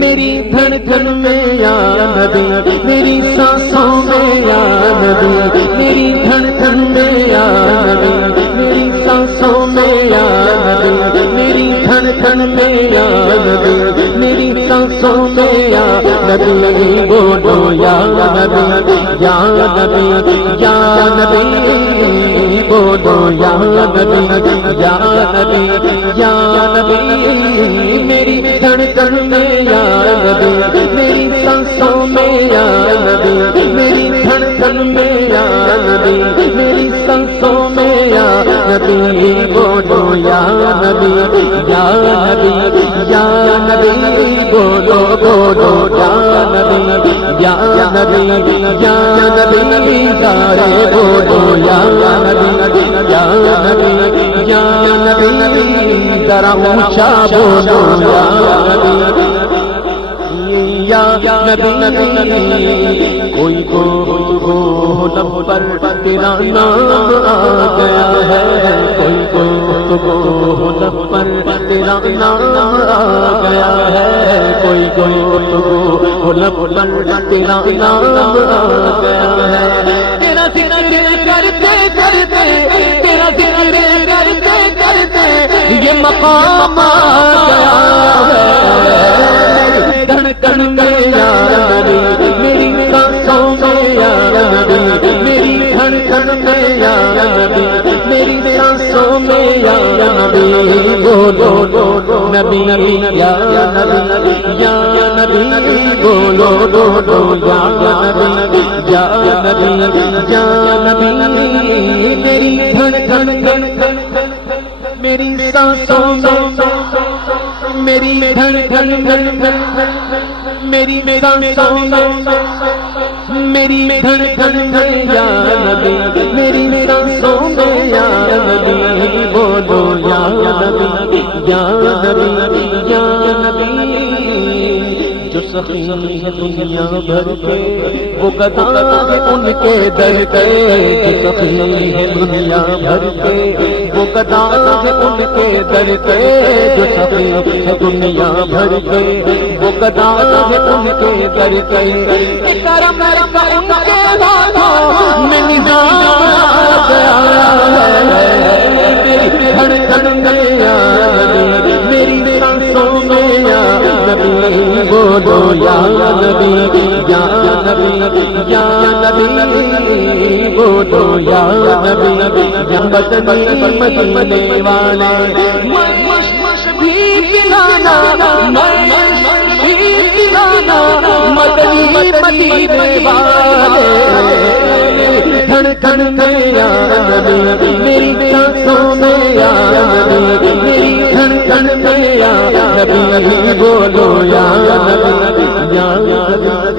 میری دھڑکن میں یا نبی، میری سانسوں میں یا نبی، میری دھڑکن میں یا نبی، میری سانسوں میں یا نبی، میری دھڑکن میں یا نبی، میری سانسوں میں یا نبی، بولو یا نبی یا نبی یا نبی، بولو یا نبی یا نبی یا نبی، میری دھڑکن میں یا نبی، میری سانسوں میں یا نبی، میری دھڑکن میں یا نبی، میری سانسوں میں یا نبی، بولو یا نبی یا نبی یا نبی، بولو بولو یا نبی یا نبی یا نبی، سارے بولو یا نبی یا نبی یا نبی، ذرا اونچا بولو یا نبی نبی، کوئی کو لب پر تیرا نام آ گیا ہے، کوئی کو لب پر تیرا نام آ گیا ہے، کوئی کو لب پر تیرا نام آ گیا ہے، تیرا ذکر کرتے کرتے، تیرا ذکر کرتے کرتے یہ مقام آ گیا ہے، دھڑکن میں یا نبی، میری سانسوں میں یا نبی، میری دھڑکن میں یا نبی، میری سانسوں میں یا نبی، بولو نبی یا نبی یا نبی، بولو یا نبی یا نبی یا نبی، میری دھڑکن میری سانسوں میں، میری دھڑکن میری سانسوں میں، میری دھڑکن میں یا نبی، میری سانسوں میں یا نبی، بولو یا نبی یا نبی یا نبی، جو سخی ہے دنیا بھر کے وہ گدا ہے ان کے در کے، جو سخی ہے دنیا بھر کے وہ گدا ہے ان کے در کے، جو سخی ہے دنیا بھر کے وہ گدا ہے ان کے در کے، کرم کا ان کے ہاتھوں میں نظام آ گیا ہے، میری دھڑکن میں یا نبی، میری سانسوں میں یا نبی، بولو یا نبی یا نبی یا نبی، بولو یا نبی یا بدنی مدینے والے، مش بھی پلانا، مش بھی پلانا، مدنی مدینے والے، دھڑکن میں یا نبی، میری سانسوں میں یا نبی، میری دھڑکن میں یا نبی، بولو یا نبی یا نبی،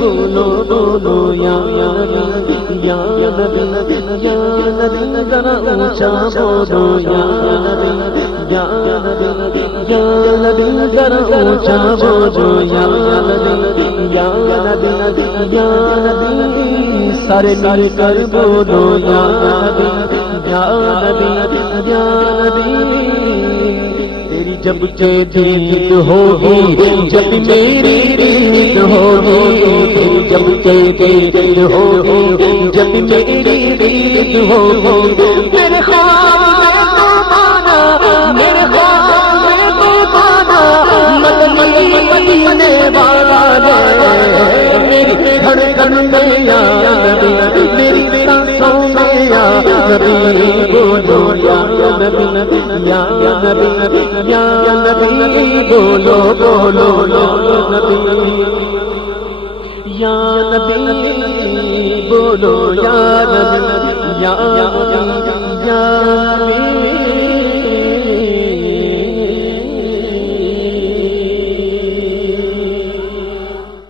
بولو یا نبی یا نبی یا نبی، ذرا اونچا بولو یا نبی یا نبی یا نبی، ذرا اونچا بولو یا نبی یا نبی یا نبی، سارے مل کر بولو یا نبی یا نبی یا نبی، تیری جب دید ہوگی، جب میری دید ہوگی، تیری جب دید ہوگی، جب میری دید ہوگی، میرے خواب میں تو مانا، میرے خواب میں تو مانا، مدنی مدینے والا، میری دھڑکن میں یا نبی، میری سانسوں میں یا نبی، بولو یا نبی یا نبی یا نبی، بولو نبی یا نبی، بولو یا نبی یا